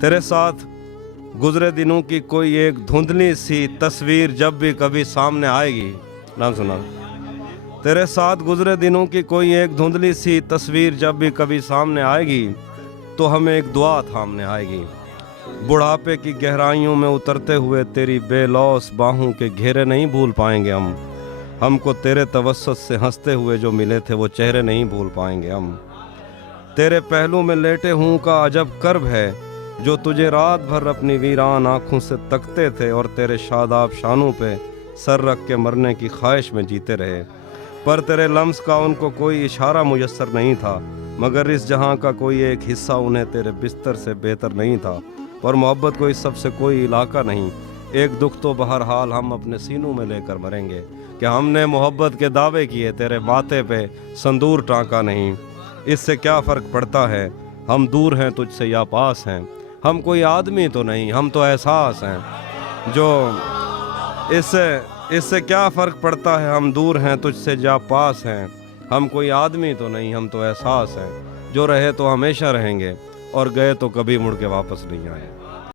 तेरे साथ गुजरे दिनों की कोई एक धुंधली सी तस्वीर जब भी कभी सामने आएगी, नाम सुना। तेरे साथ गुजरे दिनों की कोई एक धुंधली सी तस्वीर जब भी कभी सामने आएगी, तो हमें एक दुआ थामने आएगी। बुढ़ापे की गहराइयों में उतरते हुए तेरी बेलौस बाहों के घेरे नहीं भूल पाएंगे हम। हमको तेरे तवस्सुत से हंसते हुए जो मिले थे वो चेहरे नहीं भूल पाएंगे हम। तेरे पहलू में लेटे हूँ का अजब कर्ब है, जो तुझे रात भर अपनी वीरान आँखों से तकते थे और तेरे शादाब शानों पे सर रख के मरने की ख्वाहिश में जीते रहे। पर तेरे लम्स का उनको कोई इशारा मुयस्सर नहीं था, मगर इस जहां का कोई एक हिस्सा उन्हें तेरे बिस्तर से बेहतर नहीं था। पर मोहब्बत को इस सबसे कोई इलाका नहीं। एक दुख तो बहरहाल हम अपने सीनों में लेकर मरेंगे, कि हमने मोहब्बत के दावे किए, तेरे माथे पे संदूर टाँका नहीं। इससे क्या फ़र्क पड़ता है हम दूर हैं तुझसे या पास हैं। हम कोई आदमी तो नहीं, हम तो एहसास हैं। जो इससे क्या फ़र्क पड़ता है हम दूर हैं तुझसे या पास हैं। हम कोई आदमी तो नहीं, हम तो एहसास हैं। जो रहे तो हमेशा रहेंगे और गए तो कभी मुड़ के वापस नहीं आए।